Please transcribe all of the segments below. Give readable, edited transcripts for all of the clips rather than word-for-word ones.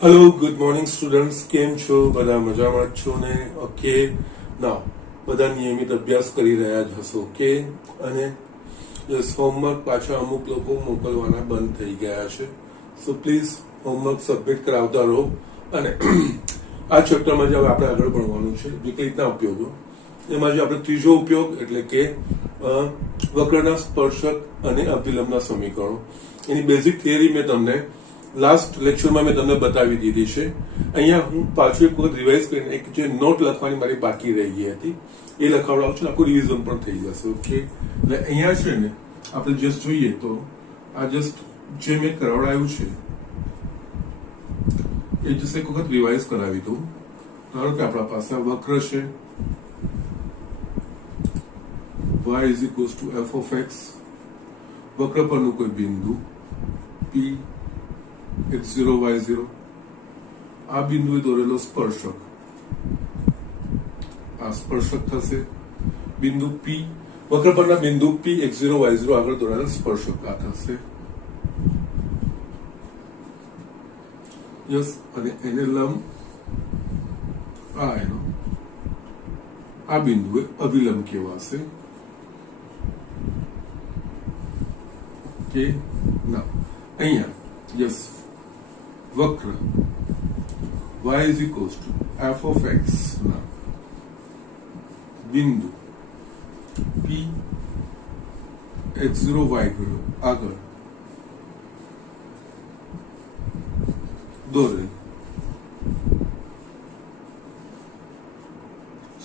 Hello good morning students, કેમ છો? બધા મજામાં જ છો ને? ઓકે, ના બધા નિયમિત અભ્યાસ કરી રહ્યા જ હશો. ઓકે, અને યસ, હોમવર્ક પાછા અમુક લોકો મોકલવાના બંધ થઈ ગયા છે. સો પ્લીઝ હોમવર્ક સબમિટ કરાવતા રહો. અને આ ચેપ્ટરમાં જે હવે આપણે આગળ ભણવાનું છે વિકલિતના ઉપયોગો, એમાં જે આપણે ત્રીજો ઉપયોગ એટલે કે વક્રના સ્પર્શક અને અભિલંબના સમીકરણો, એની બેઝિક થિયરી મેં તમને લાસ્ટ લેક્ચરમાં મેં તમને બતાવી દીધી છે. અહીંયા હું પાછું એક વખત રિવાઇઝ કરીને એક જે નોટ લખવાની મારી બાકી રહી ગઈ હતી એ લખાવડાવું છું. આખું રિવિઝન પણ થઈ જશે. ઓકે, એટલે અહીંયા છે ને આપણે જસ્ટ જોઈએ તો આ જસ્ટ જે મેં કરાવડાયું છે એ જસ્ટ એક વખત રિવાઇઝ કરાવી દઉં. ધારો કે આપણા પાસે આ વક્ર છે y is equals to f of x, વક્ર પરનું કોઈ બિંદુ p x0 y0, આ બિંદુએ દોરેલો સ્પર્શક, આ સ્પર્શક થશે. બિંદુ p, વક્ર પરના બિંદુ p x0 y0 આગળ દોરેલો સ્પર્શક આ થશે. યસ, અને એને લંબ આ એનો આ બિંદુએ અભિલંબ કહેવાશે. ઓકે, ના અહીંયા યસ, વક્ર y is equals to f of x ના બિંદુ p x0 y0 આગળ દોરે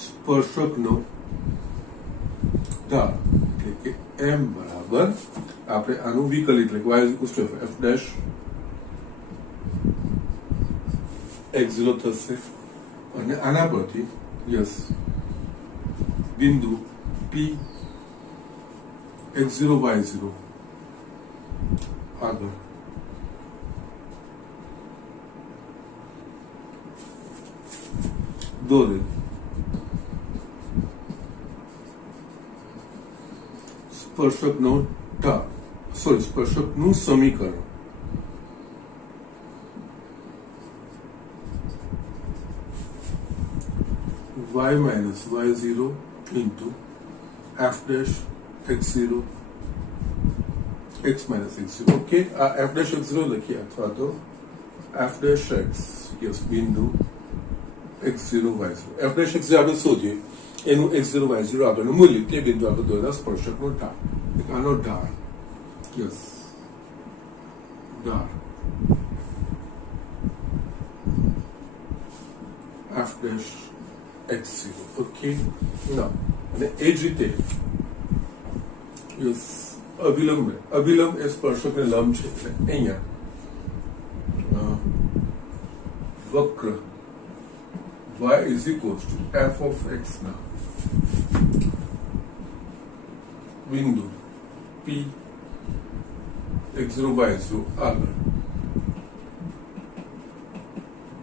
સ્પર્શકનો ઢાળ એટલે કે m બરાબર આપણે આનું વિકલિત એટલે y is equals to f dash x0 થશે. અને આના પરથી યસ બિંદુ p x0 y0 આગળ દોરે સ્પર્શકનો ઢાળ, સ્પર્શકનું સમીકરણ y minus y0 into f dash x0 x minus x0. Okay, આ f dash x0 લખીએ અથવા તો f dash x, યસ, બિંદુ x0 y0. f dash x0 આપણે શોધીએ એનું x0 y0 આગળનું મૂલ્ય, તે બિંદુ આગળ દોરેલા સ્પર્શકનો ઢાળ, આનો ઢાળ, યસ, ઢાળ f dash x0. ઓકે, ના અને એ જ રીતે યસ અભિલંબ, અભિલંબ એ સ્પર્શકને લંબ છે એટલે અહીંયા વક્ર y is equals to f of x ના બિંદુ p x0 y0 આગળ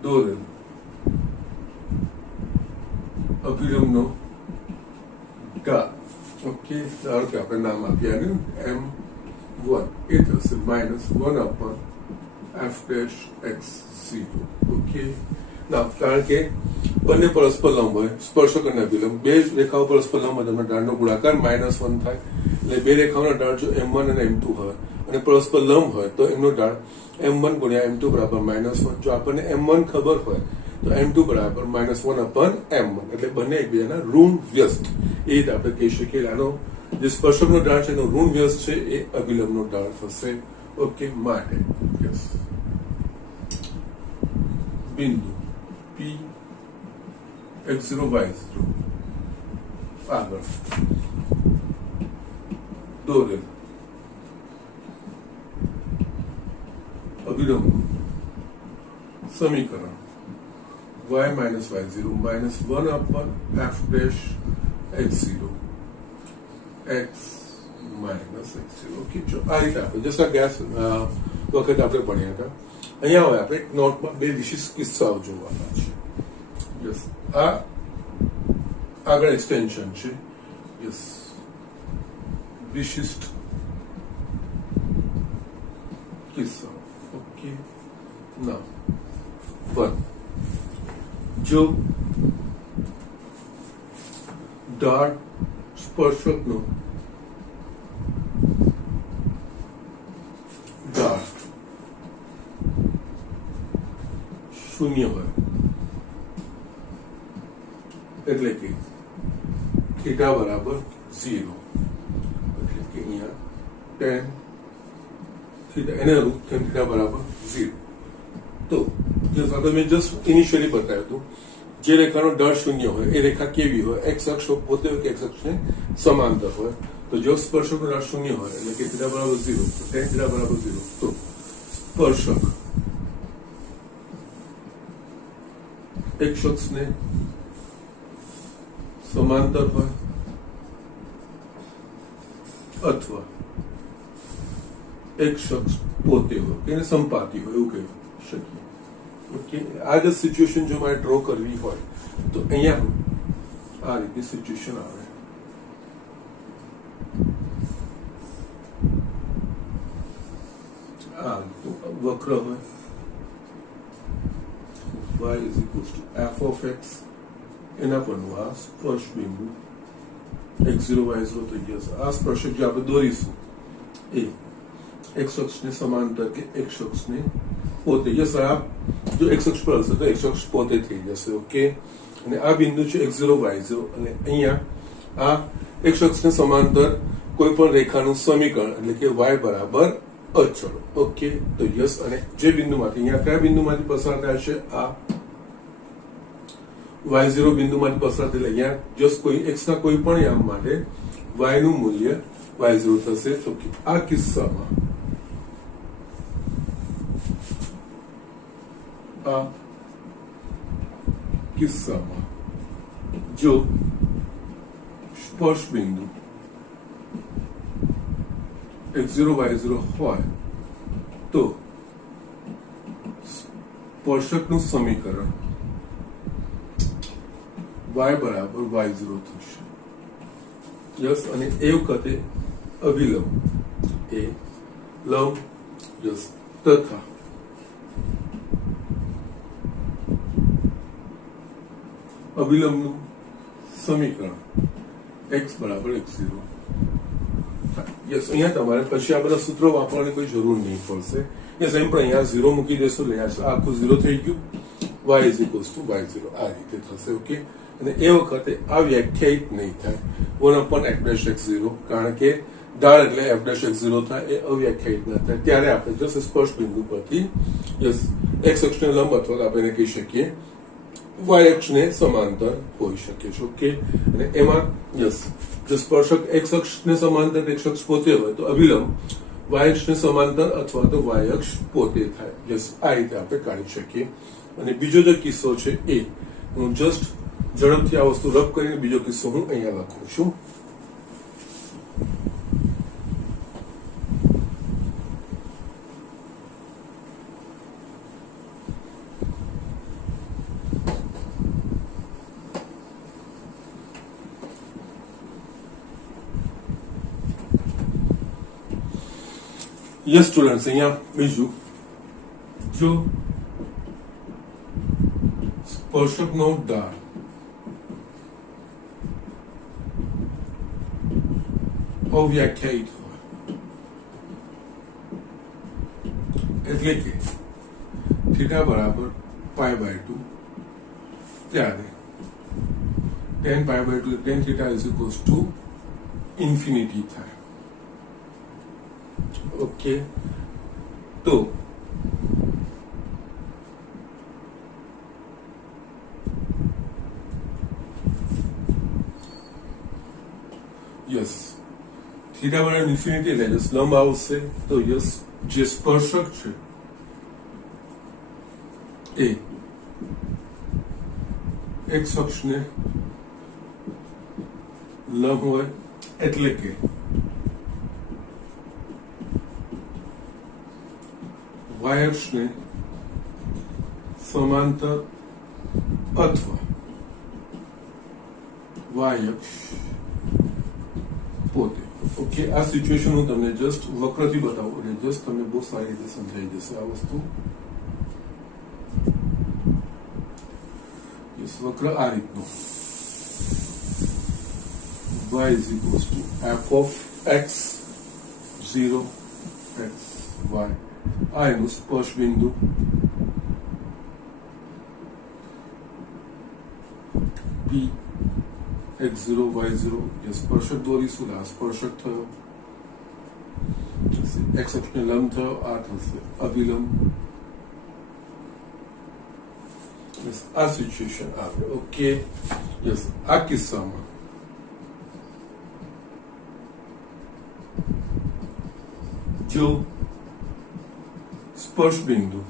દોરેલ અભિલંબનો ઢાળ. ઓકે, ધારો કે આપણે નામ આપ્યા ને m1, એ થશે -1/f dash x0. ઓકે, ના કારણ કે બંને પરસ્પર લંબ હોય, સ્પર્શક અને અભિલંબ, બે રેખાઓ પરસ્પર લંબ હોય, તમને ઢાળનો ગુણાકાર -1 થાય. એટલે બે રેખાઓના ઢાળ જો m1 અને m2 હોય અને પરસ્પર લંબ હોય તો એમનો ઢાળ m1 ગુણ્યા m2 બરાબર -1. જો આપણને m1 ખબર હોય તો m2 બરાબર -1/m1, એટલે બંને એકબીજાના ઋણ વ્યસ્ત. એ રીતે આપણે કહી શકીએ આનો જે સ્પર્શકનો ઢાળ છે એનો ઋણ વ્યસ્ત છે એ અભિલંબનો ઢાળ થશે. ઓકે, માટે યસ બિંદુ p x0 y0 આગળ દોરેલ અભિલંબનું સમીકરણ y minus y0 minus 1/f dash x0 x minus x0. Okay, જો આ રીતે આપણે જસ્ટ આ ગેસ વખત આપણે ભણ્યા હતા. અહીંયા હવે આપણે નોટમાં બે વિશિષ્ટ કિસ્સાઓ જોવાના છે. યસ, આ આગળ એક્સટેન્શન છે. યસ, विशिष्ट किस्सा. ओके, now पर जो ढाળ સ્પર્શકનો ઢાળ શૂન્ય હોય એટલે કે થીટા બરાબર 0, એટલે કે અહીંયા tan થીટા એને રૂપ થીટા બરાબર 0. તો જો તમે જસ્ટ ઇનિશિયલી બતાવ્યું હતું, જે રેખાનો ઢાળ શૂન્ય હોય એ રેખા કેવી હોય, એક્સ અક્ષ પોતે હોય કે એક્સ અક્ષને સમાંતર હોય. તો જો સ્પર્શકનો ઢાળ શૂન્ય હોય એટલે કે થીટા બરાબર 0, તો tan થીટા બરાબર 0. તો સ્પર્શક એક્સ અક્ષને સમાંતર હોય અથવા એક શખ્સ પોતે હોય કે એને સંપાતી હોય એવું કહી શકીએ. ઓકે, આ જ સિચ્યુએશન જો મારે ડ્રો કરવી હોય તો અહીંયા આ રીતે સિચ્યુએશન આવે. આ વક્ર હોય y is equals to f of x, એના પરનું આ સ્પર્શ બિંદુ x0 y0 થઈ જશે. આ સ્પર્શક જે આપણે દોરીશું એ x અક્ષને સમાંતર કે x અક્ષને પોતે જશે. આ જો x અક્ષ પર હશે તો x અક્ષ પોતે થઈ જશે. ઓકે, અને આ બિંદુ છે x0 y0 અને અહીંયા આ x અક્ષને સમાંતર કોઈ પણ રેખાનું સમીકરણ એટલે કે y બરાબર અચળ. ઓકે, તો યસ, અને જે બિંદુમાંથી અહીંયા કયા બિંદુમાંથી પસાર થાય છે, આ y0 બિંદુમાંથી પસાર થાય, અહીંયા જસ્ટ કોઈ x ના કોઈ પણ યામ માટે y નું મૂલ્ય y0 થશે. તો આ કિસ્સામાં જો સ્પર્શ બિંદુ x0 y0 હોય તો સ્પર્શકનું સમીકરણ y બરાબર y0 થશે. યસ, અને એ વખતે અભિલંબ એ લંબ યસ તથા અભિલંબનું સમીકરણ x બરાબર x0. યસ, અહીંયા તમારે પછી આ બધા સૂત્રો વાપરવાની કોઈ જરૂર નહીં પડશે. યસ, એમ પણ અહીંયા 0 મૂકી દેશો એટલે આખું 0 થઈ ગયું. y is equals to y0 આ રીતે થશે. ઓકે, અને એ વખતે આ વ્યાખ્યાયિત નહીં થાય 1/f'(x0), કારણ કે ઢાળ એટલે f'(x0) થાય, એ અવ્યાખ્યાયિત ના થાય. ત્યારે આપણે જસ્ટ સ્પર્શ બિંદુ પરથી યસ x અક્ષને લંબ અથવા આપણે એને કહી શકીએ y અક્ષને સમાંતર હોઈ શકે છે. ઓકે, અને એમાં યસ જો સ્પર્શક x અક્ષને સમાંતર x અક્ષ પોતે હોય તો અભિલંબ y અક્ષને સમાંતર અથવા તો y અક્ષ પોતે થાય. યસ, આ રીતે આપણે કાઢી શકીએ. અને બીજો જે કિસ્સો છે એ હું જસ્ટ ઝડપથી આ વસ્તુ રફ કરીને બીજો કિસ્સો હું અહીંયા લખું છું. યસ સ્ટુડન્ટ્સ, અહીંયા બીજું જો સ્પર્શકનો ઢાળ અવ્યાખ્યાયિત હોય એટલે કે થીટા બરાબર π/2, ત્યારે tan π/2 tan theta is equals to infinity થાય. ઓકે, તો યસ થીટા બરાબર ઇન્ફિનિટી એટલે જસ્ટ લંબ આવશે. તો યસ જે સ્પર્શક છે એ x અક્ષને લંબ હોય એટલે કે y અક્ષને સમાંતર અથવા y અક્ષ પોતે. ઓકે, આ સિચ્યુએશન હું તમને જસ્ટ વક્રથી બતાવું એટલે જસ્ટ તમને બહુ સારી રીતે સમજાઈ જશે આ વસ્તુ. વક્ર આ રીતનો y is equals to f of x 0 x y આ એનું સ્પર્શ બિંદુ p x0 y0 એ સ્પર્શક દોરીશું આ સ્પર્શક થયો x અક્ષને લંબ થયો આ થશે અભિલંબ આ સિચ્યુએશન આપણે ઓકે યસ આ કિસ્સામાં જો સ્પર્શ બિંદુ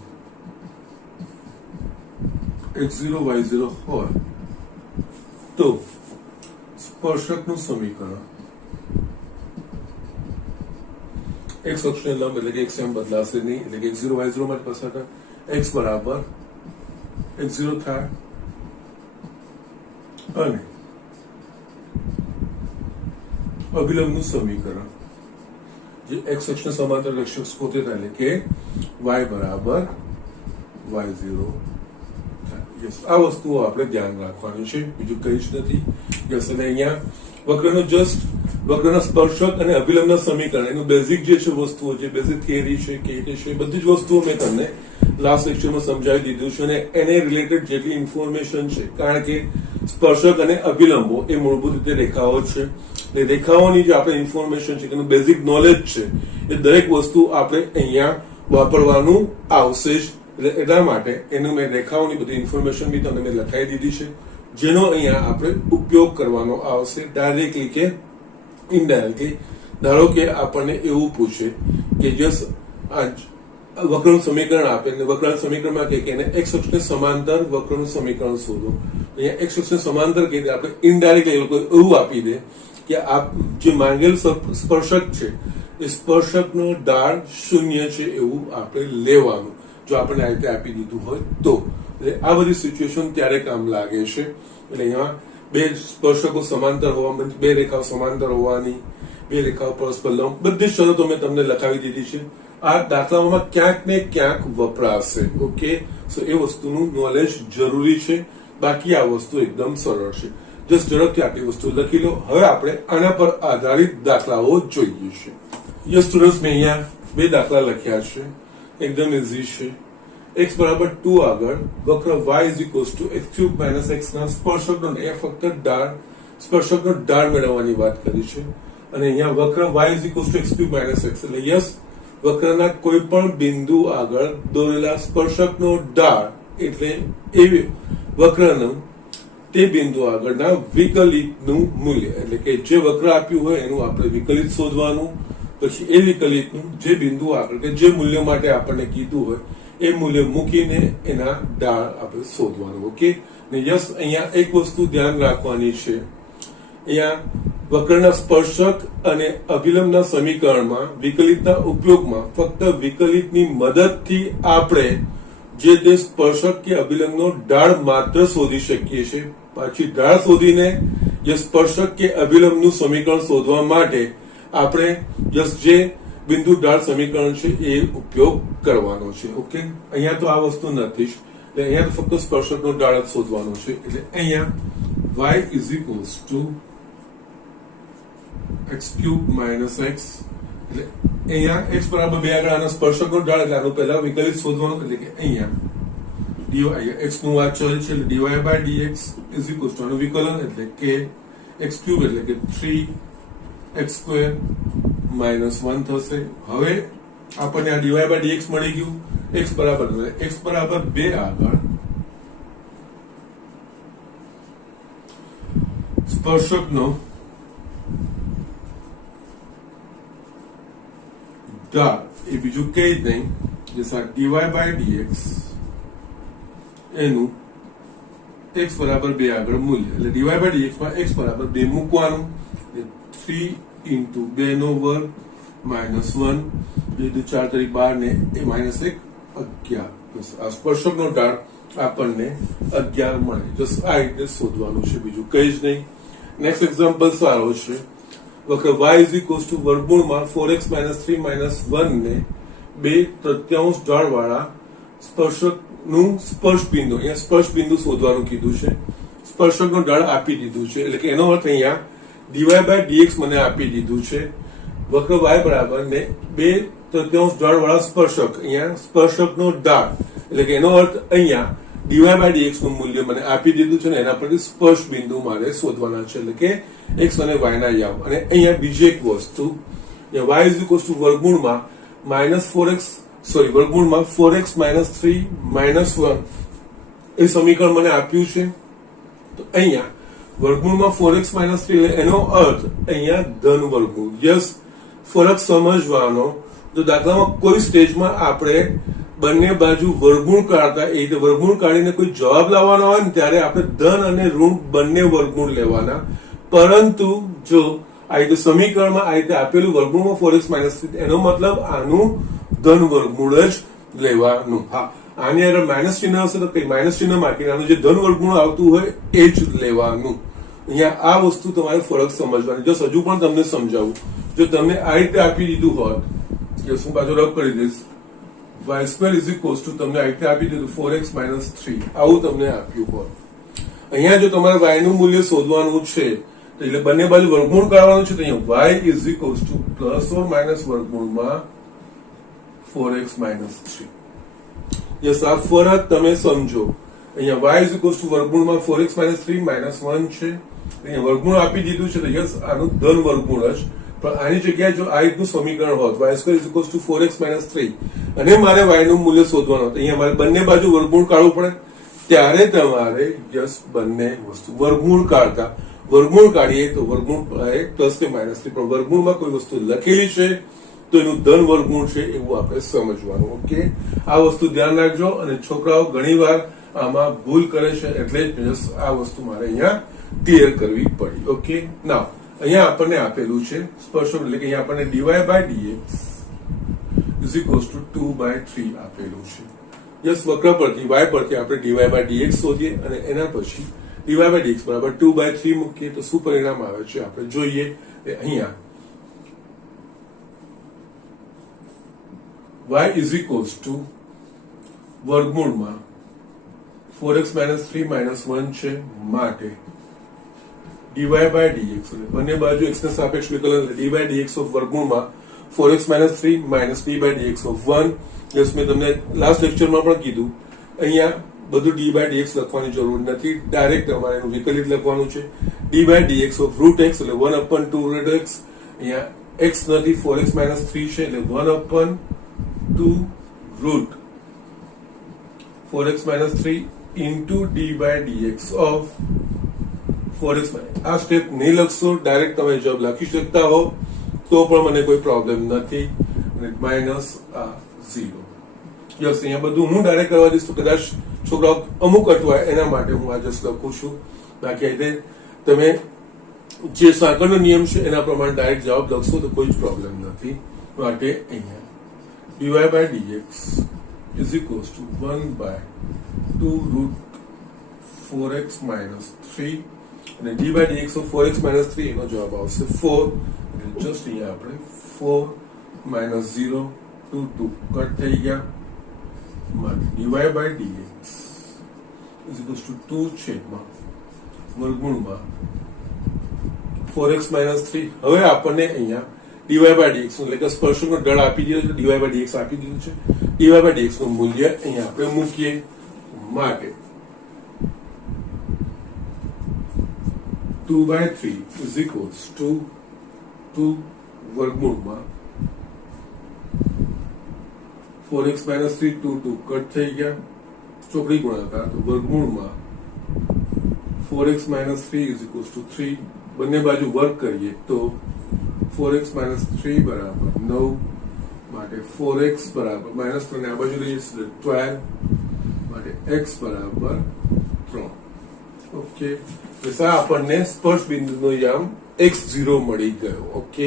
x0 y0 હોય તો સ્પર્શકનું સમીકરણ x અક્ષને લંબ એટલે કે x એમ બદલાશે નહીં એટલે કે x0 y0 માટે પસાર x બરાબર x0 થાય અને અભિલંબનું સમીકરણ જે x અક્ષને સમાંતર લક્ષક પોતે થાય એટલે કે y બરાબર y0 યસ આ વસ્તુઓ આપણે ધ્યાન રાખવાની છે બીજું કઈ જ નથી યસ અને અહીંયા વક્રનો જસ્ટ વક્રના સ્પર્શક અને અભિલંબના સમીકરણ એનું બેઝિક જે છે વસ્તુઓ જે બેઝિક થિયરી છે કે છે બધી જ વસ્તુઓ મેં તમને લાસ્ટ લેક્ચરમાં સમજાવી દીધું છે અને એને રિલેટેડ જેટલી ઇન્ફોર્મેશન છે કારણ કે સ્પર્શક અને અભિલંબો એ મૂળભૂત રીતે રેખાઓ છે એ રેખાઓની જે આપણે ઇન્ફોર્મેશન છે એનું બેઝિક નોલેજ છે એ દરેક વસ્તુ આપણે અહીંયા વાપરવાનું આવશે જ એટલા માટે એનું મેં રેખાઓની બધી ઇન્ફોર્મેશન બી તમને મેં લખાઈ દીધી છે જેનો અહીંયા આપણે ઉપયોગ કરવાનો આવશે ડાયરેક્ટલી કે ઇનડાયરેક્ટલી ધારો કે આપણને એવું પૂછે કે જસ વક્રનું સમીકરણ આપે અને વક્રના સમીકરણમાં કે એને x અક્ષને સમાંતર વક્રનું સમીકરણ શોધો અહીંયા x અક્ષને સમાંતર કહી દે આપણે ઇનડાયરેક્ટલી એ લોકો એવું આપી દે કે આ જે માંગેલ સ્પર્શક છે એ સ્પર્શકનો ઢાળ 0 છે એવું આપણે લેવાનું જો આપણને આ રીતે આપી દીધું હોય તો એટલે આ બધી સિચ્યુએશન ત્યારે કામ લાગે છે એટલે અહીંયા બે સ્પર્શકો સમાંતર હોવા બે રેખાઓ સમાંતર હોવાની બે રેખાઓ પરસ્પર લંબ બધી શરતો મેં તમને લખાવી દીધી છે આ દાખલાઓમાં ક્યાંક ને ક્યાંક વપરાશે ઓકે સો એ વસ્તુનું નોલેજ જરૂરી છે બાકી આ વસ્તુ એકદમ સરળ છે જસ્ટ ઝડપથી આટલી વસ્તુ લખી લો હવે આપણે આના પર આધારિત દાખલાઓ જોઈએ છે યસ સ્ટુડન્ટ્સ મેં અહીંયા બે દાખલા લખ્યા છે એકદમ ઇઝી છે x બરાબર 2 આગળ વક્ર y is equals to x³ - x ના સ્પર્શકનો એ ફક્ત ઢાળ સ્પર્શકનો ઢાળ મેળવવાની વાત કરી છે અને અહીંયા વક્ર y is equals to x³ - x એટલે યસ વક્રના કોઈ પણ બિંદુ આગળ દોરેલા સ્પર્શકનો ઢાળ એટલે એ વક્રનું તે બિંદુ આગળના વિકલિતનું મૂલ્ય એટલે કે જે વક્ર આપ્યું હોય એનું આપણે વિકલિત શોધવાનું પછી એ વિકલિતનું જે બિંદુ આગળ કે જે મૂલ્ય માટે આપણને કીધું હોય એ મૂલ્ય મૂકીને એના ઢાળ આપણે શોધવાનું ઓકે ને યસ અહીંયા એક વસ્તુ ધ્યાન રાખવાની છે અહીંયા વક્રના સ્પર્શક અને અભિલંબના સમીકરણમાં વિકલિતના ઉપયોગમાં ફક્ત વિકલિતની મદદથી આપણે જે તે સ્પર્શક કે અભિલંબનો ઢાળ માત્ર શોધી શકીએ છીએ પાછી ઢાળ શોધીને જે સ્પર્શક કે અભિલંબનું સમીકરણ શોધવા માટે આપણે જસ્ટ જે બિંદુ ઢાળ સમીકરણ છે એ ઉપયોગ કરવાનો છે ઓકે અહીંયા તો આ વસ્તુ નથી જ એટલે અહીંયા ફક્ત સ્પર્શકનો ઢાળ જ શોધવાનો છે એટલે અહીંયા y is equals to x³ - x એટલે અહીંયા x બરાબર 2 આગળ આનો સ્પર્શકનો ઢાળ એટલે આનું પહેલા વિકલિત શોધવાનું એટલે કે અહીંયા dy x નું આ ચલ છે એટલે dy/dx is equals to આનું વિકલન એટલે કે x³ એટલે કે 3x² - 1 થશે હવે આપણને આ dy/dx મળી ગયું x બરાબર 2 આગળ સ્પર્શકનો ઢાળ એ બીજું કઈ જ નહીં જે dy/dx એનું x બરાબર 2 આગળ મૂલ્ય એટલે dy/dx માં x બરાબર 2 મૂકવાનું 3 into 2 નો વર્ગ -1 બીજું 4 તરીકે 12 ને એ -1 11 આ સ્પર્શકનો ઢાળ આપણને 11 મળે જસ્ટ આ રીતે શોધવાનું છે બીજું કઈ જ નહીં નેક્સ્ટ એક્ઝામ્પલ સારો છે વક્ર y is equals to વર્ગમૂળમાં 4x - 3 - 1 ને 2/3 ઢાળ વાળા સ્પર્શકનું સ્પર્શ બિંદુ અહીંયા સ્પર્શ બિંદુ શોધવાનું કીધું છે સ્પર્શકનું ઢાળ આપી દીધું છે, એટલે કે એનો અર્થ અહીંયા dy/dx મને આપી દીધું છે વક્ર y બરાબર ને 2/3 ઢાળ વાળા સ્પર્શક, અહીંયા સ્પર્શકનો ઢાળ, એટલે કે એનો અર્થ અહીંયા dy/dx નું મૂલ્ય મને આપી દીધું છે ને એના પરથી સ્પર્શ બિંદુ મારે શોધવાના છે, એટલે કે x અને y ના યામ. અને અહીંયા બીજી એક વસ્તુ, y વર્ગમૂળમાં વર્ગમૂળમાં 4x - 3 - 1 એ સમીકરણ મને આપ્યું છે. તો અહીંયા વર્ગમૂળમાં 4x - 3 એટલે એનો અર્થ અહીંયા ધન વર્ગમૂળ. યસ, ફરક સમજવાનો. તો દાખલામાં કોઈ સ્ટેજમાં આપણે બંને બાજુ વર્ગમૂળ કાઢતા, એ રીતે વર્ગમૂળ કાઢીને કોઈ જવાબ લાવવાનો હોય ને ત્યારે આપણે ધન અને ઋણ બંને વર્ગમૂળ લેવાના. પરંતુ જો આ રીતે સમીકરણમાં આ રીતે આપેલું વર્ગમૂળમાં 4x - 3, એનો મતલબ આનું ધન વર્ગમૂળ જ લેવાનું. હા, આની અગર માઇનસ ચિહ્ન હશે તો કઈ માઇનસ ચિહ્ન માર્કીને આનું જે ધન વર્ગમૂળ આવતું હોય એ જ લેવાનું. અહીંયા આ વસ્તુ તમારે ફરક સમજવાની. જો હજુ પણ તમને સમજાવું, જો તમને આ રીતે આપી દીધું હોત, કે હું પાછો રબ કરી દઈશ, y² તમને આ રીતે આપી દીધું 4x - 3, આવું તમને આપ્યું હોત. અહીંયા જો તમારે y નું મૂલ્ય શોધવાનું છે, એટલે બંને બાજુ વર્ગમૂળ કાઢવાનું છે, તો અહીંયા y ± વર્ગમૂળમાં 4x - 3. યસ, આ ફરક તમે સમજો. અહીંયા y વર્ગમૂળમાં 4x - 3 - 1 છે, અહીંયા વર્ગમૂળ આપી દીધું છે, તો યસ આનું ધન વર્ગમૂળ જ. પણ આની જગ્યાએ જો આ રીતનું સમીકરણ હોત, y² 4x - 3, અને મારે y નું મૂલ્ય શોધવાનું હતું, અહીંયા મારે બંને બાજુ વર્ગમૂળ કાઢવું પડે, ત્યારે તમારે યસ બંને વસ્તુ વર્ગમૂળ કાઢતા, વર્ગમૂળ કાઢીએ તો વર્ગમૂળ પ્લસ કે માઇનસ, પણ વર્ગમૂળમાં કોઈ વસ્તુ લખેલી છે તો એનું ધન વર્ગમૂળ છે એવું આપણે સમજવાનું. ઓકે, આ વસ્તુ ધ્યાન રાખજો. અને છોકરાઓ ઘણીવાર આમાં ભૂલ કરે છે, એટલે જ આ વસ્તુ મારે અહીંયા ક્લિયર કરવી પડી. ઓકે, નાવ અહીંયા આપણને આપેલું છે સ્પર્શક, એટલે કે અહીંયા આપણને dy/dx = 2/3 આપેલું છે. યસ, વક્ર પરથી y પરથી આપણે dy/dx શોધીએ અને એના પછી dy/dx બરાબર 2/3 મૂકીએ તો શું પરિણામ આવે છે આપણે જોઈએ. અહીંયા y = વર્ગમૂળમાં 4x - 3 - 1 છે, માટે dy/dx, બંને બાજુ x ને સાપેક્ષ વિકલન, dy/dx વર્ગમૂળમાં 4x - 3 - d/dx 1. યસ, મેં તમને લાસ્ટ લેક્ચરમાં પણ કીધું, અહીંયા બધું d/dx લખવાની જરૂર નથી, ડાયરેક્ટ તમારે એનું વિકલિત લખવાનું છે. d/dx √x એટલે 1/2 √x, અહીંયા x નથી, 4x - 3 છે એટલે 1/2 √4x - 3 into d/dx of 4x. આ સ્ટેપ નહીં લખશો, ડાયરેક્ટ તમે જવાબ લખી શકતા હો તો પણ મને કોઈ પ્રોબ્લેમ નથી. અને માઇનસ આ 0. યસ, અહીંયા બધું હું ડાયરેક્ટ કરવા દઈશ તો કદાચ છોકરાઓ અમુક અટવાય, એના માટે હું આ જસ્ટ લખું છું. બાકી આ રીતે તમે જે સાંકળનો નિયમ છે એના પ્રમાણે ડાયરેક્ટ જવાબ લખશો તો કોઈ જ પ્રોબ્લેમ નથી. માટે અહીંયા dy/dx = 1/2 √4x - 3, અને d/dx of 4x - 3 એનો જવાબ આવશે 4. એટલે જસ્ટ અહીંયા આપણે 4 - 0 2 2 કટ થઈ ગયા. dy/dx = 2/વર્ગમૂળમાં 4x - 3. હવે આપણને અહીંયા dy/dx એટલે કે સ્પર્શકનો ઢાળ આપી દીધો છે, dy/dx આપી દીધું છે. dy/dx નું મૂલ્ય અહીંયા આપણે મૂકીએ, માટે 2/3 = 2 વર્ગમૂળમાં 4x - 3 2 2 કટ થઈ ગયા, ચોકડી ગુણાકાર, તો વર્ગમૂળમાં 4x - 3 = 3, બંને બાજુ વર્ગ કરીએ તો 4x - 3 બરાબર 9, માટે 4x બરાબર -3 આ બાજુ લઈએ 12, માટે x બરાબર 3. ઓકે, તો આપણને સ્પર્શ બિંદુનો યામ x0 મળી ગયો. ઓકે,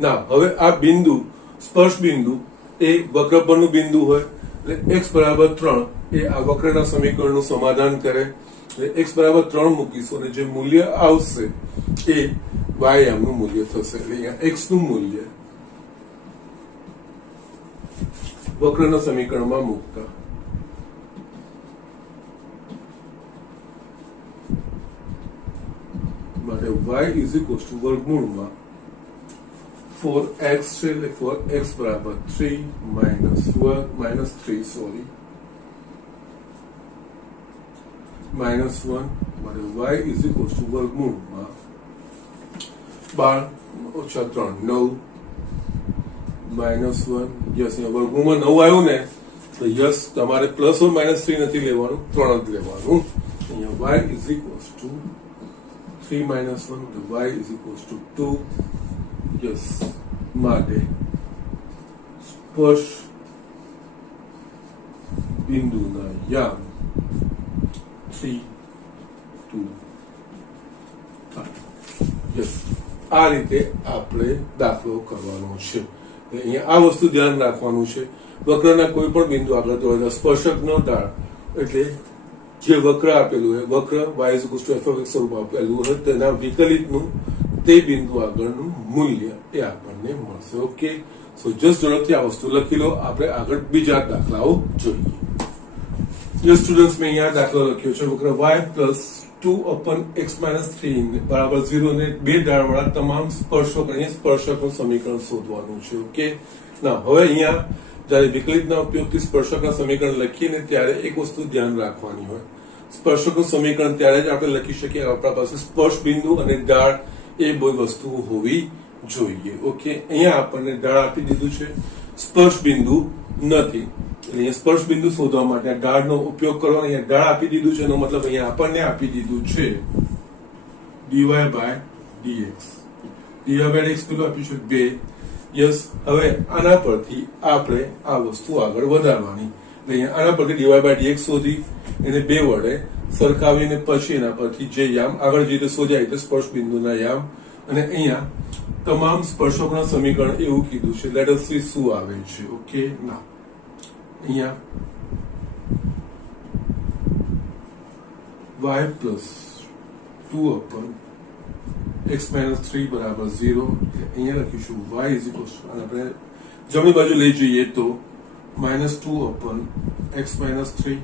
ના હવે આ બિંદુ સ્પર્શ બિંદુ એ વક્ર પરનું બિંદુ હોય એટલે x બરાબર 3 એ આ વક્રના સમીકરણનું સમાધાન કરે. એટલે x બરાબર 3 મૂકીશું અને જે મૂલ્ય આવશે એ y યામનું મૂલ્ય થશે. એટલે અહીંયા x નું મૂલ્ય વક્રના સમીકરણમાં મૂકતા y ઇઝ ઇક્વલ ટુ વર્ગમૂળમાં 4x છે એટલે 4x બરાબર 3 -3 સોરી -1 માટે y ઇઝ ઇક્વલ ટુ વર્ગમૂળમાં 12 ઓછા 3 9 -1 યસ અહીંયા વર્ગમૂળમાં 9 આવ્યું ને તો યસ તમારે પ્લસ ઓર -3 નથી લેવાનું 3 જ લેવાનું અહીંયા y is equal to 3 -1 y is equal to 2 yes માટે સ્પર્શ બિંદુના યામ 3 2 યસ આ રીતે આપણે દાખલો કરવાનો છે અહીંયા આ વસ્તુ ધ્યાન રાખવાનું છે વક્રના કોઈ પણ બિંદુ આપણે તો સ્પર્શકનો ઢાળ એટલે જે વક્ર આપેલું હોય વક્ર y = f(x) સ્વરૂપ આપેલું હોય તેના વિકલિતનું તે બિંદુ આગળનું મૂલ્ય એ આપણને મળશે ઓકે સો જસ્ટ ઝડપથી આ વસ્તુ લખી લો આપણે આગળ બીજા દાખલાઓ જોઈએ જે સ્ટુડન્ટ્સ મેં અહીંયા દાખલો લખ્યો છે વક્ર y + 2/x - 3 બરાબર 0 ને બે ઢાળવાળા તમામ સ્પર્શક અને સ્પર્શકનું સમીકરણ શોધવાનું છે ઓકે ના હવે અહીંયા જ્યારે વિકલિતના ઉપયોગથી સ્પર્શકના સમીકરણ લખીએ ને ત્યારે એક વસ્તુ ધ્યાન રાખવાની હોય સ્પર્શકનું સમીકરણ ત્યારે જ આપણે લખી શકીએ આપણા પાસે સ્પર્શ બિંદુ અને ઢાળ એ બે વસ્તુઓ હોવી જોઈએ ઓકે અહીંયા આપણને ઢાળ આપી દીધું છે સ્પર્શ બિંદુ નથી અહીંયા સ્પર્શ બિંદુ શોધવા માટે ઢાળનો ઉપયોગ કરવાનો અહીંયા ઢાળ આપી દીધું છે એનો મતલબ અહીંયા આપણને આપી દીધું છે dy/dx dy/dx પેલું આપ્યું છે 2 યસ હવે આના પરથી આપણે આ વસ્તુ આગળ વધારવાની અહીંયા આના પરથી dy/dx શોધી એને 2 વડે સરખાવીને પછી એના પરથી જે યામ આગળ જે રીતે શોધાય તે સ્પર્શ બિંદુના યામ અને અહીંયા તમામ સ્પર્શકોના સમીકરણ એવું કીધું છે લેટ અસ સી શું આવે છે ઓકે ના અહીંયા y + 2/x - 3 બરાબર 0 અહીંયા લખીશું y = આપણે જમણી બાજુ લઈ જઈએ તો -2/x - 3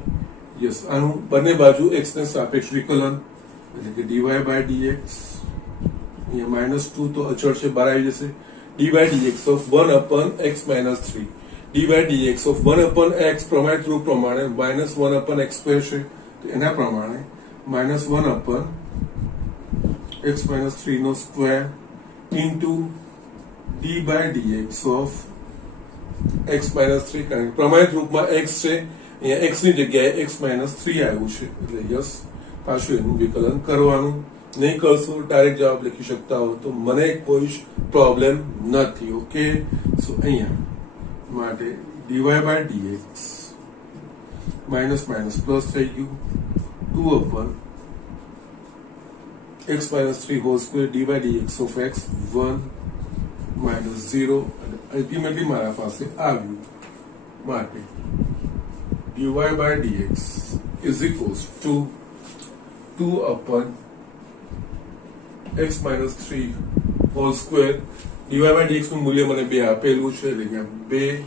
યસ આનું બંને બાજુ x ને સાપેક્ષ વિકલન એટલે કે dy/dx અહીંયા -2 તો અચળ છે બહાર આવી જશે dy/dx of 1/x - 3 dy/dx of 1/x પ્રમાણિત રૂપ પ્રમાણે -1/x² છે તો એના પ્રમાણે -1/x - 3 નો square into dy/dx of x - 3 કારણ પ્રમાણિત રૂપમાં x છે અહીંયા x ની જગ્યાએ x - 3 આવ્યું છે એટલે યસ પાછું એનું વિકલન કરવાનું નહીં કરશો ડાયરેક્ટ જવાબ લખી શકતા હો તો મને કોઈ પ્રોબ્લેમ નથી ઓકે સો અહીંયા માટે dy/dx માઇનસ પ્લસ થઈ ગયું 2/x - 3 whole square dy/dx of x 1 - 0 અને અલ્ટિમેટલી મારા પાસે આવ્યું માટે dy/dx is equals to 2/x - 3 whole square dy/dx નું મૂલ્ય મને 2 આપેલું છે એટલે અહીંયા 2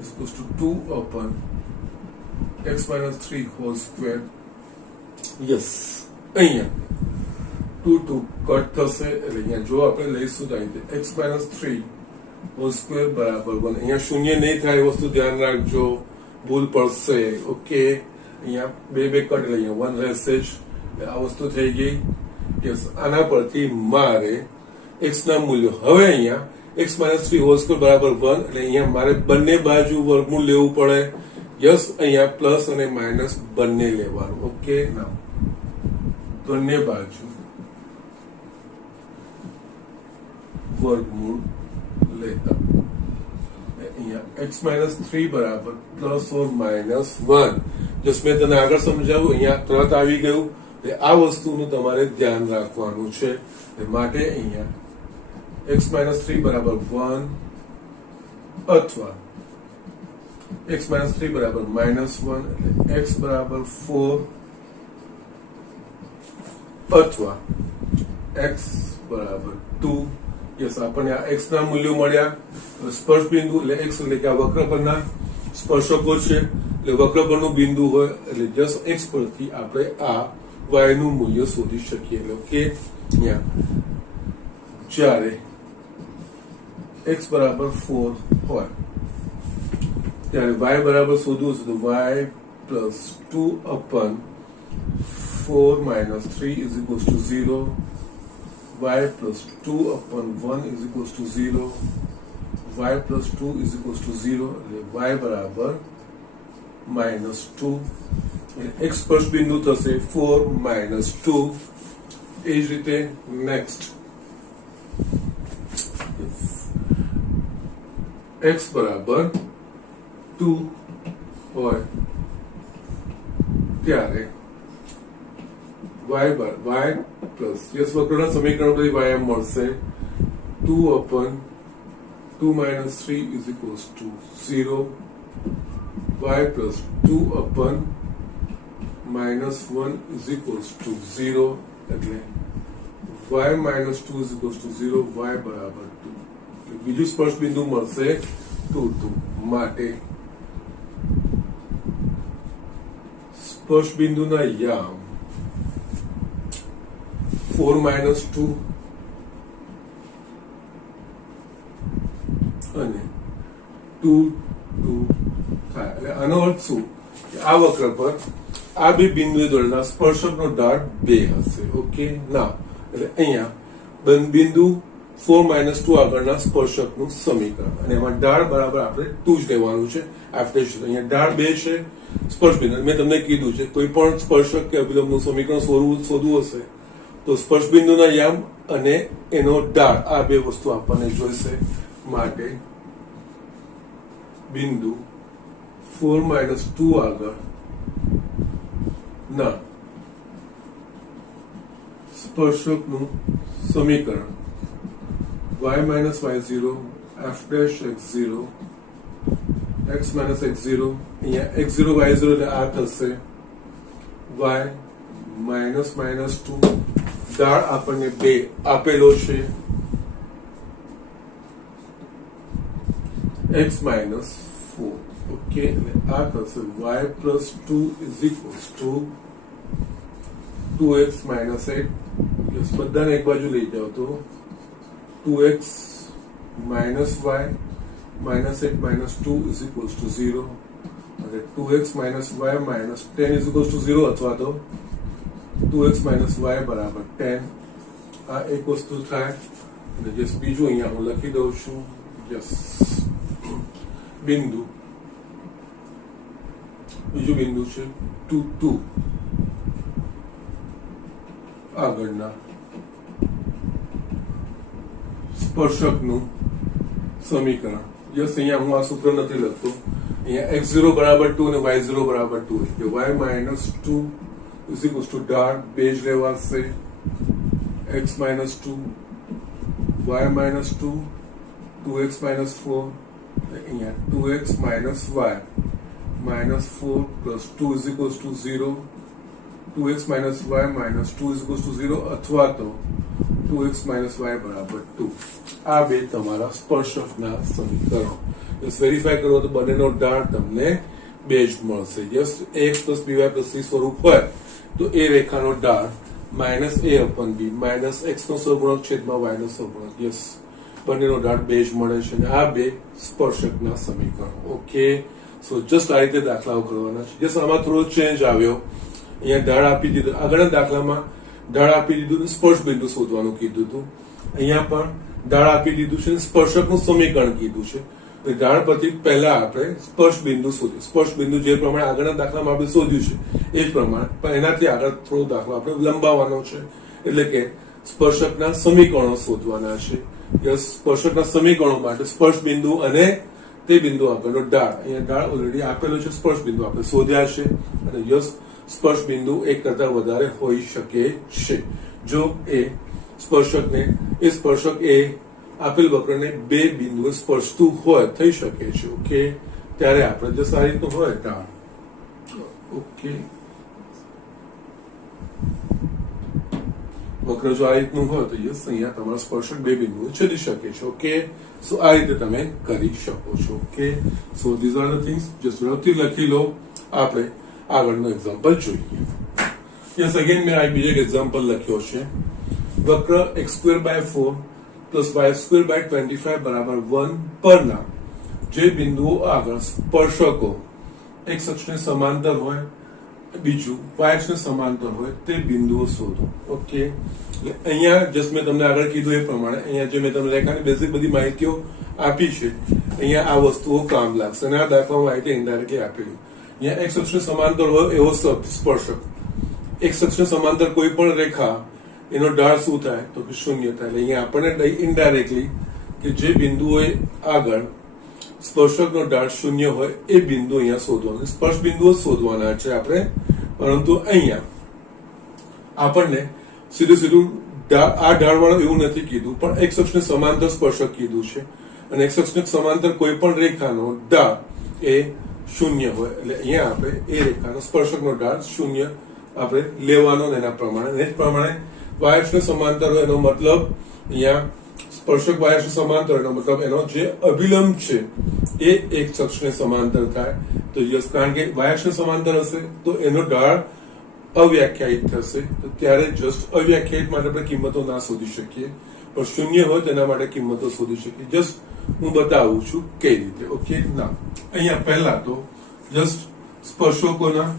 is equals to 2/x - 3 whole square yes અહીંયા 2 કટ થશે એટલે અહીંયા જો આપણે લઈશું તો x - 3 હોલ સ્ક્વેર બરાબર 1 અહીંયા શૂન્ય નહીં થાય એ વસ્તુ ધ્યાન રાખજો ભૂલ પડશે ઓકે અહીંયા 2 કટ એટલે અહીંયા 1 રહેશે જ આ વસ્તુ થઈ ગઈ યસ આના પરથી મારે x ના મૂલ્યો હવે અહીંયા x - 3 હોલ સ્ક્વેર બરાબર 1 એટલે અહીંયા મારે બંને બાજુ વર્ગમૂળ લેવું પડે યસ અહીંયા પ્લસ અને માઇનસ બંને લેવાનું ઓકે ના બંને બાજુ વર્ગમૂળ લેતા અહીંયા x - 3 બરાબર પ્લસ ઓર માઇનસ 1 જસ મેં તને આગળ સમજાવ્યું અહીંયા તરત આવી ગયું આ વસ્તુનું તમારે ધ્યાન રાખવાનું છે માટે અહીંયા x - 3 બરાબર 1 અથવા x - 3 બરાબર -1 એટલે x બરાબર 4 અથવા x બરાબર 2 યસ આપણને આ x ના મૂલ્યો મળ્યા સ્પર્શ બિંદુ એટલે x એટલે કે આ વક્ર પરના સ્પર્શકો છે એટલે વક્ર પરનું બિંદુ હોય એટલે જસ્ટ x પરથી આપણે આ y નું મૂલ્ય શોધી શકીએ. ઓકે, જ્યારે x બરાબર 4 હોય ત્યારે y બરાબર શોધવું છે તો y plus 2 અપન 4 minus 3 is equals to 0, y plus 2 અપન 1 is equals to 0, y plus 2 is equals to 0 એટલે y બરાબર માઇનસ 2. એક સ્પર્શ બિંદુ થશે 4 માઇનસ 2. એ જ રીતે નેક્સ્ટ x બરાબર 2 હોય ત્યારે y પ્લસ વક્રના સમીકરણ પરથી y એમ મળશે 2 અપન 2 minus 3 is equals to 0, y plus 2 upon minus 1 is equals to 0, એટલે y minus 2 is equals to 0, y બરાબર 2. બીજું સ્પર્શ બિંદુ મળશે 2 2 માટે સ્પર્શ બિંદુના યામ 4 minus 2 અને 2 2 થાય. એટલે આનો અર્થ શું કે આ વક્ર પર આ બે બિંદુએ દોરેલા સ્પર્શકનો ઢાળ 2 હશે. ઓકે ના, એટલે અહીંયા બિંદુ 4 minus 2 આગળના સ્પર્શકનું સમીકરણ અને એમાં ઢાળ બરાબર આપણે 2 જ લેવાનું છે. અહીંયા ઢાળ 2 છે સ્પર્શ બિંદુ. મેં તમને કીધું છે કોઈ પણ સ્પર્શક કે અભિલંબનું સમીકરણ શોધવું હશે તો સ્પર્શ બિંદુના યામ અને એનો ઢાળ આ બે વસ્તુ આપણને જોઈશે. માટે બિંદુ 4 minus 2 આગળ ના સ્પર્શકનું સમીકરણ y minus y0 f dash x0 x minus x0, અહીંયા x0 y0 એટલે આ થશે y minus minus 2, ઢાળ આપણને 2 આપેલો છે, x minus 4. ઓકે, અને આ થશે y plus 2 is equals to 2x minus 8. બધાને એક બાજુ લઈ જાઓ તો 2x minus y minus 8 minus 2 is equals to 0, અને 2x minus y minus 10 is equals to 0 અથવા તો 2x minus y બરાબર 10. આ એક વસ્તુ થાય. અને જસ્ટ બીજું અહીંયા હું લખી દઉં છું. બીજું બિંદુ છે 2 2 આગળના સ્પર્શકનું સમીકરણ. અહીંયા હું આ સૂત્ર નથી લખતો. અહીંયા x0 બરાબર 2 અને y0 બરાબર 2 એટલે y minus 2 is equals to ઢાળ 2 જ લેવાશે, x minus 2 y minus 2 2x minus 4, અહીંયા 2x minus y minus 4 plus 2 is equals to 0, 2x minus y minus 2 is equals to 0 અથવા તો 2x minus y બરાબર 2. આ બે તમારા સ્પર્શકના સમીકરણો. વેરીફાઈ કરો તો બંનેનો ઢાળ તમને 2 જ મળશે. Just ax plus by plus c સ્વરૂપ હોય તો એ રેખાનો ઢાળ minus a upon b minus x નો સહગુણક છેદમાં y નો સહગુણક. યસ, બંનેનો ઢાળ 2 જ મળે છે અને આ બે સ્પર્શકના સમીકરણો. ઓકે, સો જસ્ટ આ રીતે દાખલાઓ કરવાના છે. જસ્ટ આમાં થોડો ચેન્જ આવ્યો. અહીંયા ઢાળ આપી દીધું, આગળના દાખલામાં ઢાળ આપી દીધું ને સ્પર્શ બિંદુ શોધવાનું કીધું હતું. અહીંયા પણ ઢાળ આપી દીધું છે, સ્પર્શકનું સમીકરણ કીધું છે. ઢાળ પરથી પહેલા આપણે સ્પર્શ બિંદુ શોધ્યું. સ્પર્શ બિંદુ જે પ્રમાણે આગળના દાખલામાં આપણે શોધ્યું છે એ જ પ્રમાણે, પણ એનાથી આગળ થોડો દાખલો આપણે લંબાવવાનો છે. એટલે કે સ્પર્શકના સમીકરણો શોધવાના છે. સ્પર્શકના સમીકરણો માટે સ્પર્શ બિંદુ અને તે બિંદુ આગળનો ઢાળ. અહીંયા ઢાળ ઓલરેડી આપેલો છે, સ્પર્શ બિંદુ આપણે શોધ્યા છે. અને સ્પર્શ બિંદુ એક કરતા વધારે હોઈ શકે છે જો એ સ્પર્શક એ આપેલ વક્રને બે બિંદુએ સ્પર્શતું હોય, થઈ શકે છે. ઓકે, ત્યારે આપણે જો આ રીતનું હોય ઢાળ, ઓકે, વક્ર જો આ રીતનું હોય તો યસ, અહીંયા તમારા સ્પર્શક બે બિંદુઓ છેદી શકે છે. ઓકે, સો આ રીતે તમે કરી શકો છો. Okay, so these are the things. Just ઝડપથી લખી લો. આપણે આગળનો એક્ઝામ્પલ જોઈએ. યસ અગેન મેં આ બીજો એક્ઝામ્પલ લખ્યો છે. વક્ર x²/4 પ્લસ y²/25 બરાબર 1 પરના જે બિંદુઓ આગળ સ્પર્શકો x અક્ષને સમાંતર હોય, બીજું y અક્ષને સમાંતર હોય તે બિંદુઓ શોધો. ઓકે, એટલે અહીંયા જસ્ટ મેં તમને આગળ કીધું એ પ્રમાણે અહીંયા જે મેં તમને રેખાની બેઝિક બધી માહિતીઓ આપી છે, અહીંયા આ વસ્તુઓ કામ લાગશે અને આ દાખલામાં માહિતી ઇનડાયરેક્ટલી આપેલી. અહીંયા x અક્ષને સમાંતર હોય એવો સ્પર્શક, x અક્ષને સમાંતર કોઈ પણ રેખા એનો ઢાળ શું થાય તો કે શૂન્ય થાય. એટલે અહીંયા આપણને ઇનડાયરેક્ટલી કે જે બિંદુઓ આગળ સ્પર્શકનો ઢાળ શૂન્ય હોય એ બિંદુ અહીંયા શોધવાના, સ્પર્શ બિંદુઓ શોધવાના છે આપણે. પરંતુ અહીંયા આપણને સીધું આ ઢાળવાળું એવું નથી કીધું, પણ x અક્ષને સમાંતર સ્પર્શક કીધું છે અને x અક્ષને સમાંતર કોઈ પણ રેખાનો ઢાળ એ શૂન્ય હોય. એટલે અહીંયા આપણે એ રેખાનો સ્પર્શકનો ઢાળ શૂન્ય આપણે લેવાનો એના પ્રમાણે. એ જ પ્રમાણે y અક્ષને સમાંતર હોય એનો મતલબ અહીંયા સ્પર્શક y અક્ષને સમાંતર એનો મતલબ એનો જે અભિલંબ છે એ એક અક્ષને સમાંતર થાય. તો યસ, કારણ કે y અક્ષને સમાંતર હશે તો એનો ઢાળ અવ્યાખ્યાયિત થશે. તો ત્યારે જસ્ટ અવ્યાખ્યાયિત માટે આપણે કિંમતો ના શોધી શકીએ, પણ શૂન્ય હોય તેના માટે કિંમતો શોધી શકીએ. જસ્ટ હું બતાવું છું કઈ રીતે. ઓકે, ના અહીંયા પહેલા તો જસ્ટ સ્પર્શકોના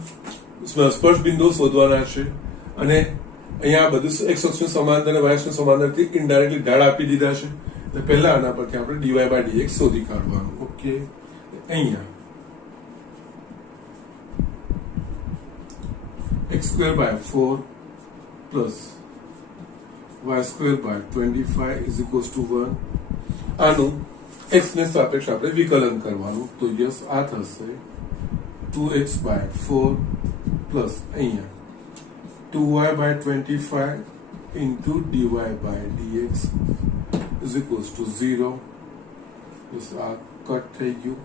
સ્પર્શ બિંદુઓ શોધવાના છે અને અહીંયા બધું x અક્ષને સમાંતર અને y અક્ષને સમાંતરથી ઇનડાયરેક્ટલી ઢાળ આપી દીધા છે. એટલે પહેલા આના પરથી આપણે dy/dx શોધી કાઢવાનું. ઓકે, અહીંયા x²/4 plus y²/25 is equals to 1. આનું x ને સાપેક્ષ આપણે વિકલન કરવાનું. તો યસ, આ થશે 2x/4 પ્લસ અહીંયા 2y/25 into dy/dx is equals to 0. બસ આ કટ થઈ ગયું.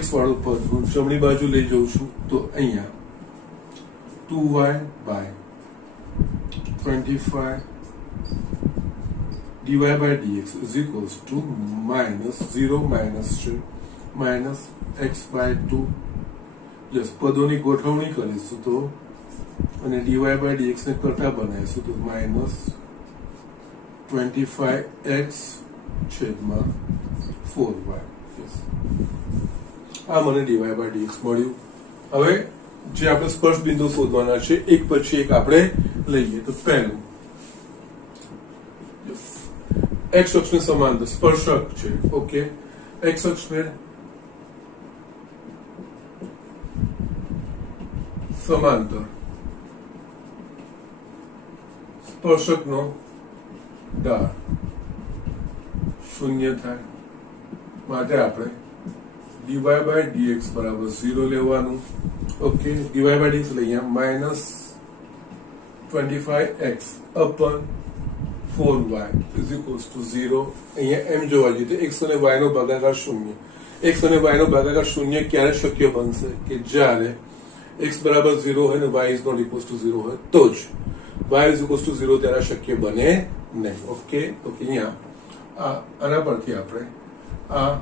x વાળું પદ હું જમણી બાજુ લઈ જઉં છું તો અહીંયા 2y/25 dy/dx is equals to minus 0 minus છે minus x/2. યસ, પદોની ગોઠવણી કરીશું તો અને dy/dx ને કરતા બનાવીશું તો માઇનસ 25x છેદમાં 4y. આ મને dy/dx મળ્યું. હવે જે આપણે સ્પર્શ બિંદુ શોધવાના છે એક પછી એક આપણે લઈએ. તો પહેલું x અક્ષને સમાંતર સ્પર્શક છે. ઓકે, x અક્ષને સમાંતર સ્પર્શકનો ઢાળ શૂન્ય થાય માટે આપણે dy/dx બરાબર 0 લેવાનું. ઓકે, dy/dx એટલે અહીંયા minus 25x અપન 4y is equals to 0. અહીંયા એમ જોવા જઈએ તો x અને y નો ભાગાકાર શૂન્ય. x અને y નો ભાગાકાર શૂન્ય ક્યારે શક્ય બનશે કે જ્યારે x બરાબર 0 હોય અને y is not equals to 0 હોય તો જ. y ઇઝ ઇક્વલ્સ ટુ 0 ત્યારે શક્ય બને નહીં. ઓકે, અહીંયા આના પરથી આપણે આ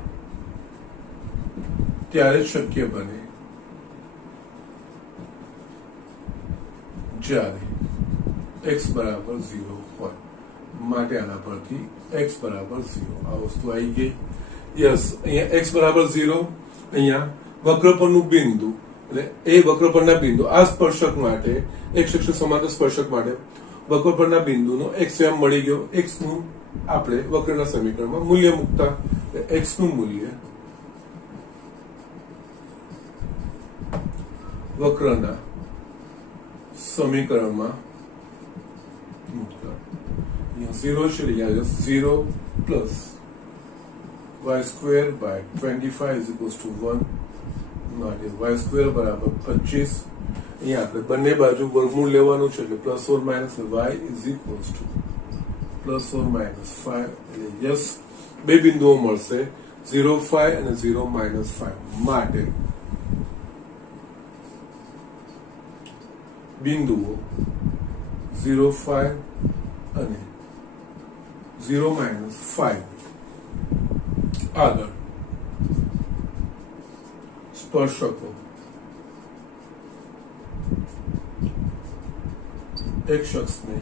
ત્યારે જ શક્ય બને જ્યારે x બરાબર 0 હોય. માટે આના પરથી x બરાબર 0 આ વસ્તુ આવી ગઈ. યસ, અહીંયા x બરાબર 0 અહીંયા વક્ર પરનું બિંદુ એટલે એ વક્ર પરના બિંદુ આ સ્પર્શક માટે x અક્ષ સમાંતર સ્પર્શક માટે વક્ર પરના બિંદુનો x એમ મળી ગયો. x નું આપણે વક્રના સમીકરણમાં મૂલ્ય મૂકતા x નું મૂલ્ય વક્રના સમીકરણમાં મૂકતા 0 છે. 0 plus y²/25 is equals to 1 માટે y² બરાબર 25. અહીંયા આપણે બંને બાજુ વર્ગમૂળ લેવાનું છે એટલે plus or minus y is equals to plus or minus 5. એટલે યસ, બે બિંદુઓ મળશે 0, 5 અને 0, -5 માટે બિંદુઓ 0, 5 અને 0, -5 આગળ સ્પર્શકો એક શખ્સને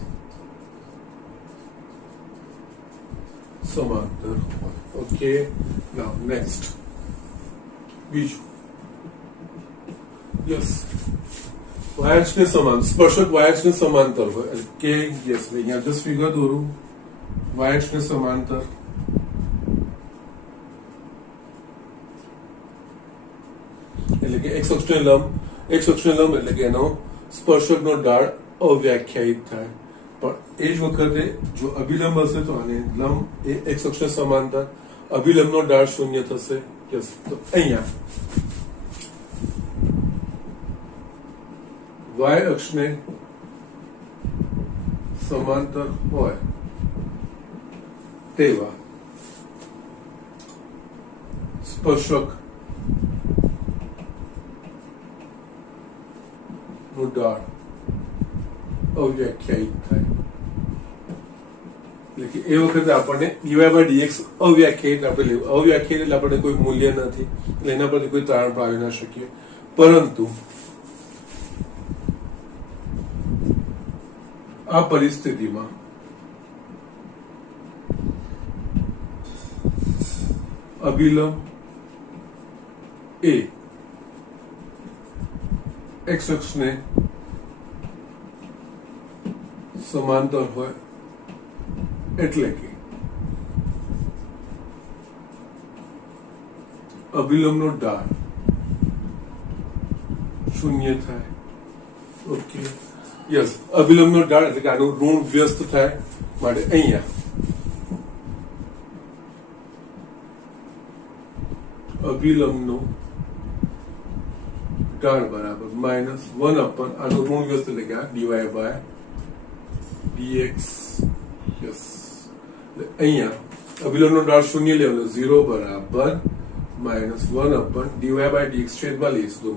સમાંતર હોય. ઓકે, નાઉ નેક્સ્ટ બીજું. યસ, વાયક્ષને સમાન સ્પર્શક વાયક્ષને સમાંતર હોય કે યસ, અહીંયા જસ્ટ ફિગર દોરું. વાયક્ષને સમાંતર એટલે કે એક અક્ષને લંબ, એક અક્ષને લંબ એટલે કે એનો સ્પર્શકનો ઢાળ અવ્યાખ્યાયિત થાય. પણ એ જ વખતે જો અભિલંબ હશે તો આને લંબ એ એક અક્ષને સમાંતર, અભિલંબનો ઢાળ શૂન્ય થશે. યસ, તો અહીંયા વાય અક્ષને સમાંતર હોય તેવા સ્પર્શક નો ઢાળ અવ્યાખ્યાયિત થાય. એટલે કે એ વખતે આપણને dy/dx અવ્યાખ્યાયિત આપણે લેવું. અવ્યાખ્યાયિત એટલે આપણને કોઈ મૂલ્ય નથી, એટલે એના પરથી કોઈ તારણ પાડી ના શકીએ. પરંતુ આ પરિસ્થિતિમાં અભિલંબ એ x અક્ષને સમાંતર હોય એટલે કે અભિલંબનો ઢાળ શૂન્ય થાય. ઓકે, યસ, અભિલંબનો ઢાળ એટલે કે આનું ઋણ વ્યસ્ત થાય. માટે અહીંયા અભિલંબનો ઢાળ બરાબર -1 અપન આનું ઋણ વ્યસ્ત એટલે કે આ dy/dx. યસ, અહીંયા અભિલંબનો ઢાળ શૂન્ય લેવાનો 0 બરાબર -1 અપન dy/dx છેદમાં લઈશું તો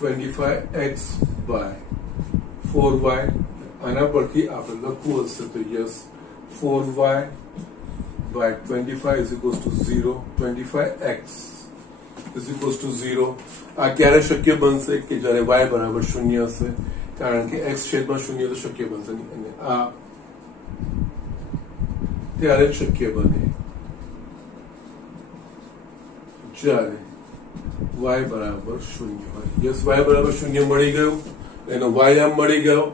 -25x/4y. આના પરથી આપણે લખવું હશે તો yes, 4y/25 is equals to 0. 25x is equals to 0. આ ક્યારે શક્ય બનશે કે જ્યારે y બરાબર શૂન્ય હશે, કારણ કે x છેદમાં શૂન્ય તો શક્ય બનશે નહીં. અને આ ત્યારે જ શક્ય બને જ્યારે y બરાબર શૂન્ય હોય. યસ, y બરાબર શૂન્ય મળી ગયું, એનો y આમ મળી ગયો.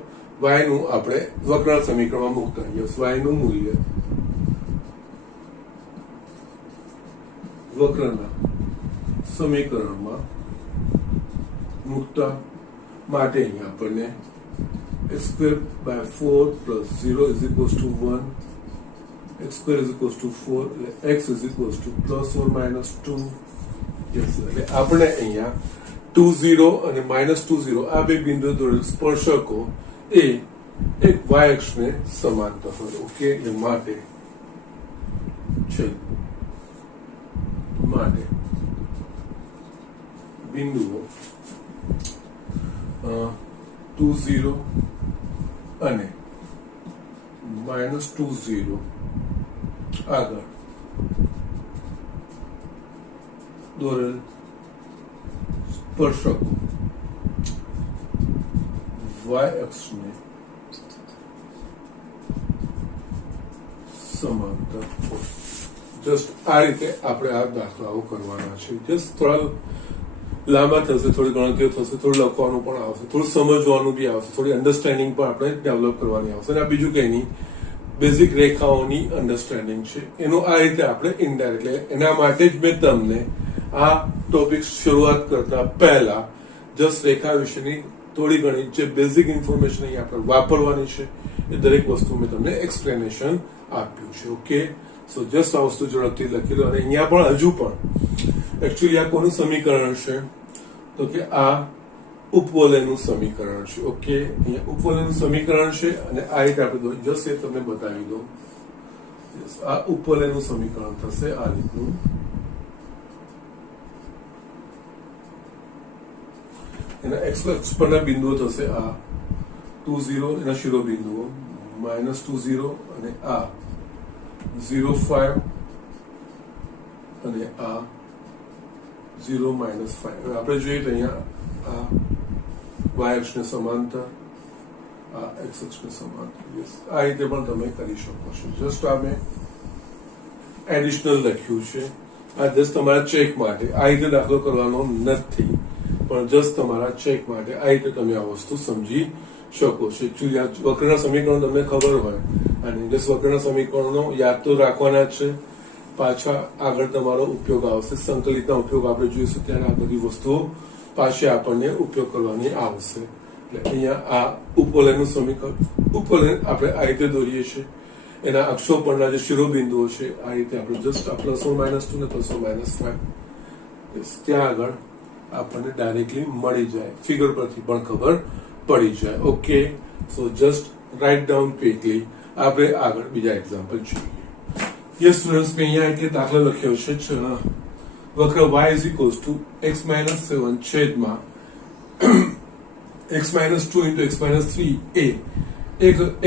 y નું આપણે વક્ર સમીકરણમાં મૂકતા. યસ, y નું મૂલ્ય વક્રના સમીકરણમાં મૂકતા માટે અહીંયા આપણને x²/4 + 0 is equals to 1, x² is equals to 4 એટલે x is equals to +or -2. Yes, એટલે આપણે અહીંયા 2 0 અને -2 0 આ બે બિંદુ દોરેલ સ્પર્શકો એ એક y અક્ષને સમાંતર હોય. ઓકે, એટલે માટે બિંદુઓ 2 0 અને -2 0 આગળ દોરેલ સ્પર્શકો y અક્ષને સમાંતર હોય. જસ્ટ આ રીતે આપણે આ દાખલાઓ કરવાના છે. જસ્ટ થોડા લાંબા થશે, થોડી ગણતરીઓ થશે, થોડું લખવાનું પણ આવશે, થોડું સમજવાનું બી આવશે, થોડી અન્ડરસ્ટેન્ડિંગ પણ આપણે ડેવલપ કરવાની આવશે. અને આ બીજું કંઈ નહીં, બેઝિક રેખાઓની અન્ડરસ્ટેન્ડિંગ છે. એનું આ રીતે આપણે ઇનડાયરેક્ટલી, એના માટે જ મેં તમને આ ટોપિક શરૂઆત કરતા પહેલા જસ્ટ રેખા વિશેની થોડી ઘણી જે બેઝિક ઇન્ફોર્મેશન અહીં આપણે વાપરવાની છે એ દરેક વસ્તુ મેં તમને એક્સપ્લેનેશન આપ્યું છે. ઓકે, સો જસ્ટ આ વસ્તુ ઝડપથી લખી લો. અને અહીંયા પણ હજુ પણ એકચ્યુઅલી આ કોનું સમીકરણ છે તો કે આ ઉપવલયનું સમીકરણ છે. ઓકે, અહીંયા ઉપવલયનું સમીકરણ છે અને આ રીતે આપણે જસ્ટ એ તમને બતાવી દો. આ ઉપવલયનું સમીકરણ થશે આ રીતનું. એના x અક્ષ પરના બિંદુઓ થશે આ 2 0, એના શિરોબિંદુઓ -2 0 અને આ 0 5 અને આ 0 -5. હવે આપણે જોઈએ તો અહીંયા આ y અક્ષને સમાંતર આ એક્સ અક્ષને સમાંતર. યસ, આ રીતે પણ તમે કરી શકો છો. જસ્ટ આ મેં એડિશનલ લખ્યું છે. આ જસ્ટ તમારા ચેક માટે. આ રીતે દાખલો કરવાનો નથી, પણ જસ્ટ તમારા ચેક માટે આ રીતે તમે આ વસ્તુ સમજી શકો છો. એકચ્યુઅલી આ વક્રના સમીકરણ તમને ખબર હોય અને જસ્ટ વક્રના સમીકરણો યાદ તો રાખવાના જ છે. પાછા આગળ તમારો ઉપયોગ આવશે. સંકલિતના ઉપયોગ આપણે જોઈશું ત્યારે આ બધી વસ્તુઓ પાછી આપણને ઉપયોગ કરવાની આવશે. એટલે અહીંયા આ ઉપવલયનું સમીકરણ, ઉપવલય આપણે આ રીતે દોરીએ છીએ. એના અક્ષો પરના જે શિરોબિંદુઓ છે આ રીતે આપણે જસ્ટ આ +1 -2 ને +1 -5 ત્યાં આગળ આપણને ડાયરેક્ટલી મળી જાય. ફિગર પરથી પણ ખબર પડી જાય. ઓકે, સો જસ્ટ રાઇટ ડાઉન ક્વિકલી. આપણે આગળ બીજા એક્ઝામ્પલ જોઈએ. યસ સ્ટુડન્ટ્સ, મેં અહીંયા એટલે દાખલો લખ્યો છે. વક્ર y = x - 7 છેદમાં x - 2 × x - 3a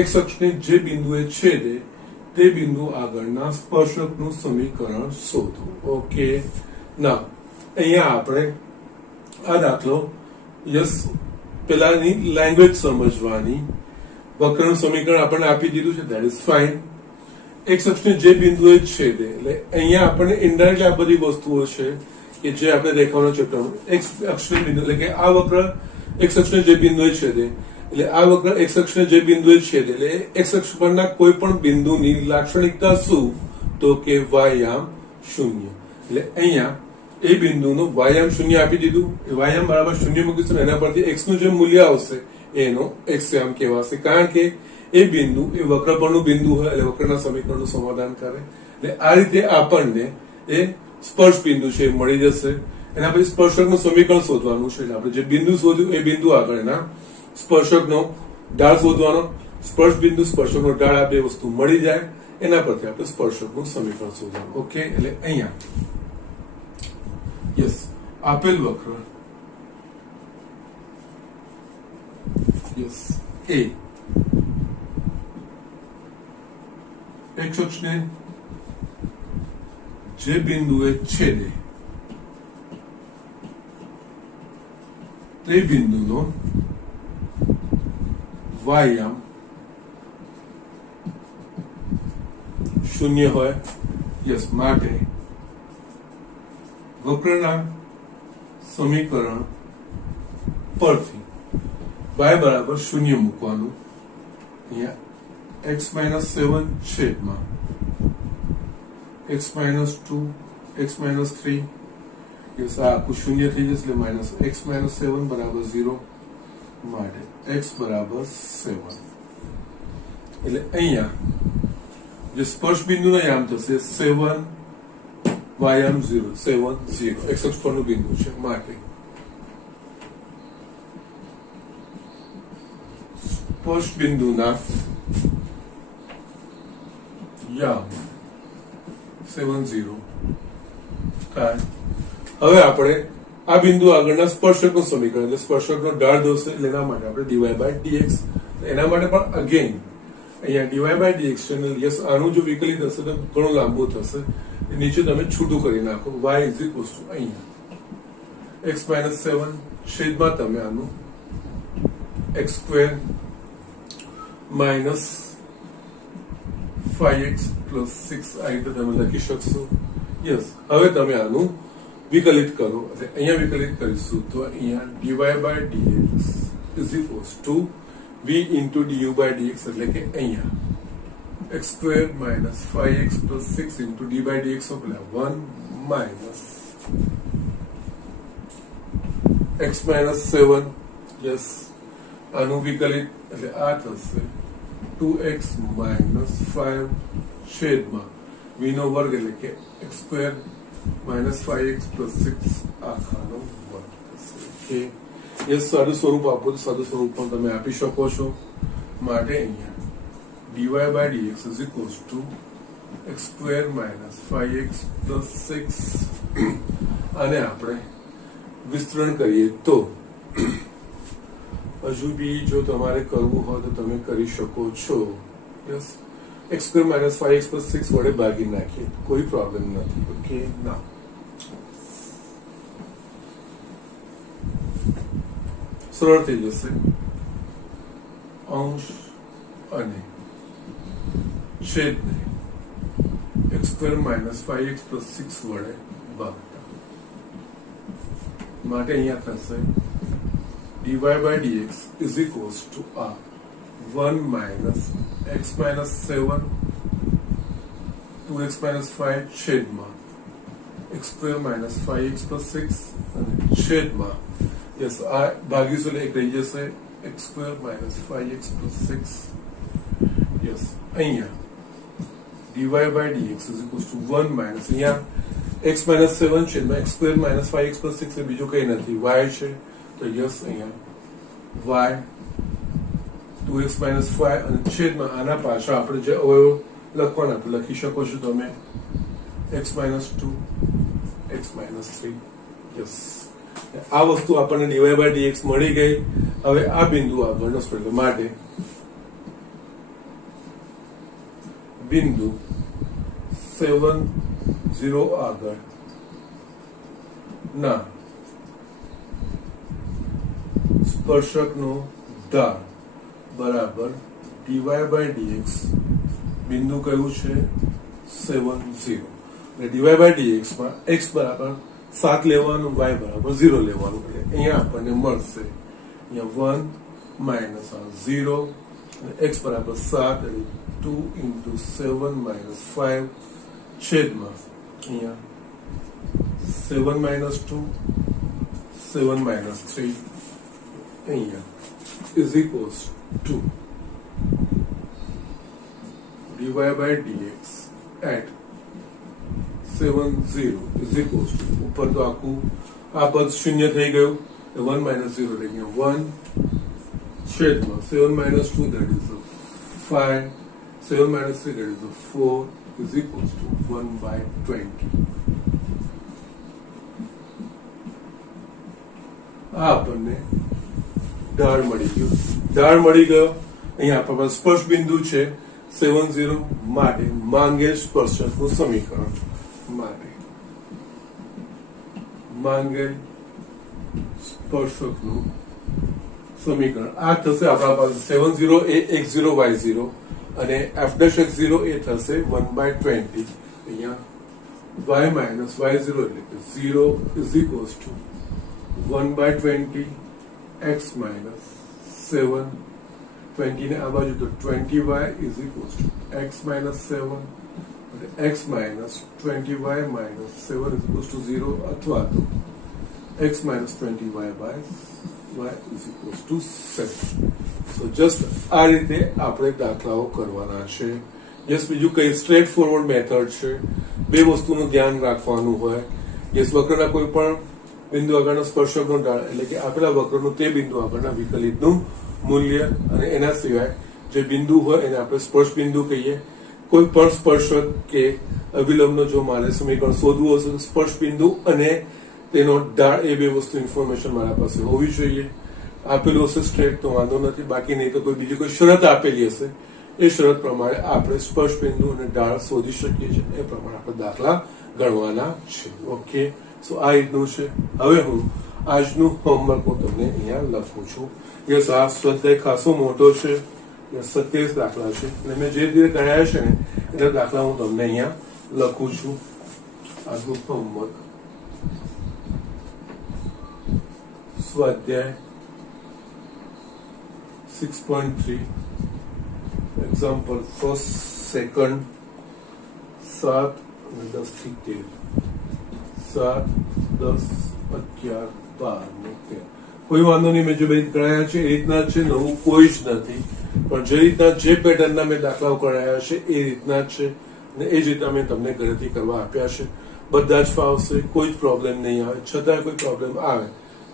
x અક્ષને જે બિંદુએ છેદે તે બિંદુ આગળના સ્પર્શકનું સમીકરણ શોધો. ઓકે, ના અહીંયા આપણે આ દાખલો યસ પેલાની લેંગ્વેજ સમજવાની. વક્રનું સમીકરણ આપણને આપી દીધું છે, ધેટ ઇઝ ફાઇન. એક્સ અક્ષને જે બિંદુએ છેદે એટલે અહીંયા આપણને ઇનડાયરેક્ટલી આ બધી વસ્તુઓ છે કે જે આપણે દેખાવાનો ચેપ્ટરમાં એક્સ અક્ષને બિંદુ એટલે કે આ વક્ર એક્સ અક્ષને જે બિંદુએ છેદે એટલે આ વક્ર એક્સ અક્ષને જે બિંદુએ છેદે એટલે એક્સ અક્ષ પરના કોઈ પણ બિંદુની લાક્ષણિકતા શું? તો કે વાયામ 0. એટલે અહીંયા એ બિંદુનો વાયામ 0 આપી દીધું. એ વાયામ બરાબર 0 મૂકીશું એના પરથી એક્સ નું જે મૂલ્ય આવશે એનો એક્સયામ કહેવાશે. કારણ કે એ બિંદુ એ વક્ર પરનું બિંદુ હોય એટલે વક્રના સમીકરણનું સમાધાન કરે. એટલે આ રીતે આપણને એ સ્પર્શ બિંદુ છે એ મળી જશે. એના પછી સ્પર્શકનું સમીકરણ શોધવાનું છે. એટલે આપણે જે બિંદુ શોધ્યું એ બિંદુ આગળ એના સ્પર્શકનો ઢાળ શોધવાનો. સ્પર્શ બિંદુ સ્પર્શકનો ઢાળ આ બે વસ્તુ મળી જાય એના પરથી આપણે સ્પર્શકનું સમીકરણ શોધવાનું. ઓકે, એટલે અહીંયા યસ આપેલ વક્ર યસ એ એક્સ અક્ષને જે બિંદુએ છેદે તે બિંદુનો વાયામ 0 હોય. યસ, માટે વક્રના સમીકરણ પરથી y બરાબર 0 મૂકવાનું. અહીંયા x - 7 છેદમાં x - 2 x - 3 યસ આ આખું 0 થઈ જશે એટલે -x - 7 બરાબર 0 માટે x બરાબર 7. એટલે અહીંયા જે સ્પર્શ બિંદુનો યામ થશે 7 વાયામ 0 7 0 x અક્ષ પરનું બિંદુ છે માટે સ્પર્શ બિંદુના યામ 7 0 થાય. હવે આપણે આ બિંદુ આગળના સ્પર્શકનું સમીકરણ એટલે સ્પર્શકનો ઢાળ દોરશે એટલે એના માટે આપણે dy/dx એના માટે પણ અગેન અહીંયા dy/dx છે. યસ, આનું જો વિકલિત હશે તો ઘણું લાંબુ થશે. નીચે તમે છૂટું કરી નાખો. y અહીંયા x - 7 છેદમાં તમે આનું x² - 5x + 6 આ રીતે તમે લખી શકશો. યસ, હવે તમે આનું વિકલિત કરો એટલે અહીંયા વિકલિત કરીશું તો અહીંયા dy/dx = v × du/dx એટલે કે અહીંયા x² - 5x + 6 × d/dx of 1 - x - 7. Yes, આનું વિકલિત એટલે આ થશે 2x - 5 છેદમાં v નો વર્ગ એટલે કે x² - 5x + 6 આખાનો વર્ગ થશે. ઓકે, યસ, સાદું સ્વરૂપ આપો તો સાદું સ્વરૂપ પણ તમે આપી શકો છો. માટે અહીંયા dy/dx = x² - 5x + 6 અને આપણે વિસ્તરણ કરીએ તો હજુ બી જો તમારે કરવું હોય તો તમે કરી શકો છો. યસ, x² - 5x + 6 વડે ભાગી નાખીએ કોઈ પ્રોબ્લેમ નથી. ઓકે, ના સરળ થઈ જશે. અંશ અને છેદને x² - 5x + 6 વડે ભાગતા માટે અહીંયા થશે dy/dx = r 1 - x - 7 2x - 5 છેદમાં x² - 5x + 6 અને છેદમાં યસ આ ભાગીશું એટલે એક રહી જશે x² - 5x + 6 યસ અહીંયા dy/dx = 1 - અહીંયા x - 7 છેદમાં x² - 5x + 6 એ બીજું કંઈ નથી y છે તો યસ અહીંયા y 2x - 5 અને છેદમાં આના પાછળ આપણે જે અવયવ લખવાના તો લખી શકો છો તમે x - 2 x - 3 યસ આ વસ્તુ આપણને dy/dx મળી ગઈ હવે આ બિંદુ આગળનો સ્પર્શ માટે બિંદુ 7 0 આગળ ના સ્પર્શકનો ઢાળ બરાબર dy/dx બિંદુ કયું છે 7 0 એટલે dy/dx માં x બરાબર 7 લેવાનું y બરાબર 0 લેવાનું એટલે અહીંયા આપણને મળશે અહીંયા 1 - 0 અને x બરાબર 7 એટલે 2 × 7 - 5 છેદમાં અહીંયા 7 - 2 7 - 3 અહીંયા = dy/dx at 7 0 ઉપર તો આખું આ પદ શૂન્ય થઈ ગયું 1 - 0 એટલે અહીંયા 1 છેદમાં 7 - 2 that is 5 7 - 3 that is 4 = 1/20 આ આપણને ઢાળ મળી ગયો અહીંયા આપણા પાસે સ્પર્શ બિંદુ છે 7 0 માટે માંગેલ સ્પર્શકનું સમીકરણ માટે માંગેલ સ્પર્શકનું સમીકરણ આ થશે આપણા પાસે 7 0 એ x0 y0 અને f'(x0) એ થશે 1/20 અહીંયા y - y0 એટલે કે 0 = 1/20 x - 7 20 ને આ બાજુ તો 20y = x - 7 અને x - 20y - 7 = 0 અથવા તો x - 20y/y = 7 સો જસ્ટ આ રીતે આપણે દાખલાઓ કરવાના છે યસ બીજું કઈ સ્ટ્રેટ ફોરવર્ડ મેથડ છે બે વસ્તુનું ધ્યાન રાખવાનું હોય યસ વક્રના કોઈ પણ બિંદુ આગળના સ્પર્શકનો ઢાળ એટલે કે આપેલા વક્રનું તે બિંદુ આગળના વિકલિતનું મૂલ્ય અને એના સિવાય જે બિંદુ હોય એને આપણે સ્પર્શ બિંદુ કહીએ કોઈ પણ સ્પર્શક કે અભિલંબનો જો મારે સમીકરણ શોધવું હશે તો સ્પર્શ બિંદુ અને તેનો ઢાળ એ બે વસ્તુ ઇન્ફોર્મેશન મારા પાસે હોવી જોઈએ આપેલું હશે સ્ટ્રેટ તો વાંધો નથી બાકી નહીં તો કોઈ બીજી કોઈ શરત આપેલી હશે એ શરત પ્રમાણે આપણે સ્પર્શ બિંદુ અને ઢાળ શોધી શકીએ છીએ એ પ્રમાણે આપણે દાખલા ગણવાના છે ઓકે સો આ રીતનું છે હવે હું આજનું હોમવર્ક હું તમને અહીંયા લખું છું યસ આ સ્વાધ્યાય ખાસો મોટો છે 27 દાખલા છે અને મેં જે રીતે કર્યા છે ને એટલે દાખલા હું તમને અહીંયા લખું છું આજનું હોમવર્ક સ્વાધ્યાય 6.3 એક્ઝામ્પલ ફર્સ્ટ સેકન્ડ 7 અને 10 થી 13 7 10 11 12 ને 13 કોઈ વાંધો નહીં મેં જે બે કરાયા છે એ રીતના જ છે નવું કોઈ જ નથી પણ જે રીતના જે પેટર્નના મેં દાખલાઓ કરાયા છે એ રીતના જ છે અને એ જ રીતના મેં તમને ઘરેથી કરવા આપ્યા છે બધા જ ફાવશે કોઈ જ પ્રોબ્લેમ નહીં આવે છતાં કોઈ પ્રોબ્લેમ આવે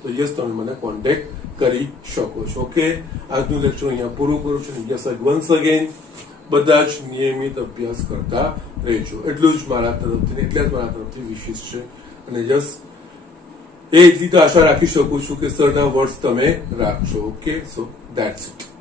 તો યસ તમે મને કોન્ટેક્ટ કરી શકો છો ઓકે આજનું લેક્ચર અહીંયા પૂરું કરું છું યસ વન્સ અગેન બધા જ નિયમિત અભ્યાસ કરતા રહેજો એટલું જ મારા તરફથી એટલે જ મારા તરફથી વિશેષ છે અને યસ એ રીતે આશા રાખી શકું છું કે સરના વર્ડ્સ તમે રાખશો ઓકે સો ધેટ્સ ઇટ